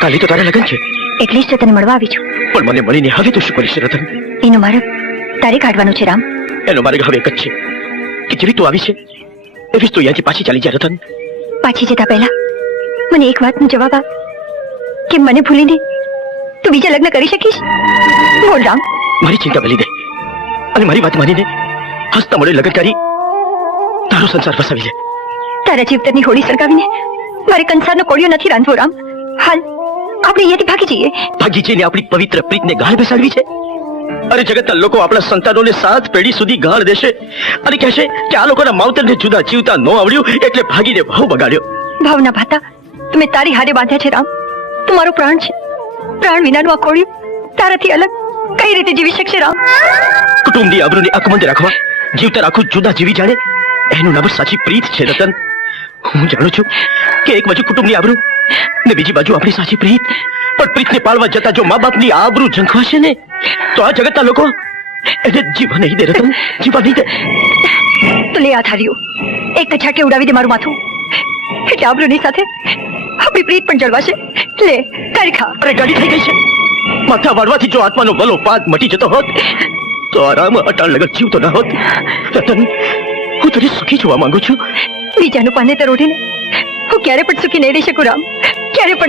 કાલે તો તારા લગ્ન છે, એટલે જ તો તને મળવા આવી છું. પણ મને મળીને હવે તો શું કરીશ રતન? એનો માર્ગ તારે કાઢવાનો છે રામ. એનો માર્ગ હવે એક જ છે કે જેવી તું આવી છે એવી જ તું અહીંયાથી પાછી ચાલી જા રતન. પાછી જતા પહેલા મને એક વાતનો જવાબ આપ કે મને ભૂલીને તું બીજા લગ્ન કરી શકીશ? બોલ રામ. મારી ચિંતા ભૂલી દે અને મારી વાત માનીને હસતા મોઢે લગ્ન કરી તારો સંસાર ફસાવી લે. તારા જીવતરની હોળી સળગાવીને મારે કંસારનો કોળિયો નથી રાંધવો રામ. હાલ આપણે અહીંયાથી ભાગી જઈએ. ભાગી જઈને આપણી પવિત્ર પ્રીતને ગાળ બેસાડવી છે? અરે જગતના લોકો આપણા સંતાનોને 7 પેઢી સુધી ગાળ દેશે અને કહેશે કે આ લોકોના માવતરને જુદા જીવતા ન આવડ્યું એટલે ભાગીને ભાવ બગાડ્યો. ભાવના ભાતા તમે તારી હારે બાંધ્યા છે રામ. તું મારો પ્રાણ છે. પ્રાણ વિનાનું આ કોળિયું તારાથી અલગ કઈ રીતે જીવી શકશે રામ? કુટુંબની આબરૂને અકબંધ રાખવા જીવતર આખું જુદા જીવી જાણે એનું નામ સાચી પ્રીત છે રતન. હું જાણું છું કે એક બાજુ કુટુંબની આબરૂ ને બીજી બાજુ આપણી સાચી પ્રીત, પણ પ્રીતને પાળવા જતા જો મા બાપની આબરૂ ઝંખવાશે ને તો આ જગતના લોકો એને જીવવા નહીં દે રતન, જીવવા નહીં દે. તો લે આ થાળીઓ, એક ઝાટકે ઉડાવી દે મારું માથું, એટલે આબરૂની સાથે આપણી પ્રીત પણ જળવાશે. લે તારી ખા. અરે ગાડી થઈ ગઈ છે. માથા વાળવાથી જો આત્માનો વલો પાત મટી જતો હોત તો આરામ અટાળ લગત જીવતો ના હોત. રતન, હું તને સુખી જોવા માંગુ છું. બીજાનું પાનેતર ઓઢીને હું ક્યારે પણ સુખી નહીં રહી શકું રામ, ક્યારે પણ.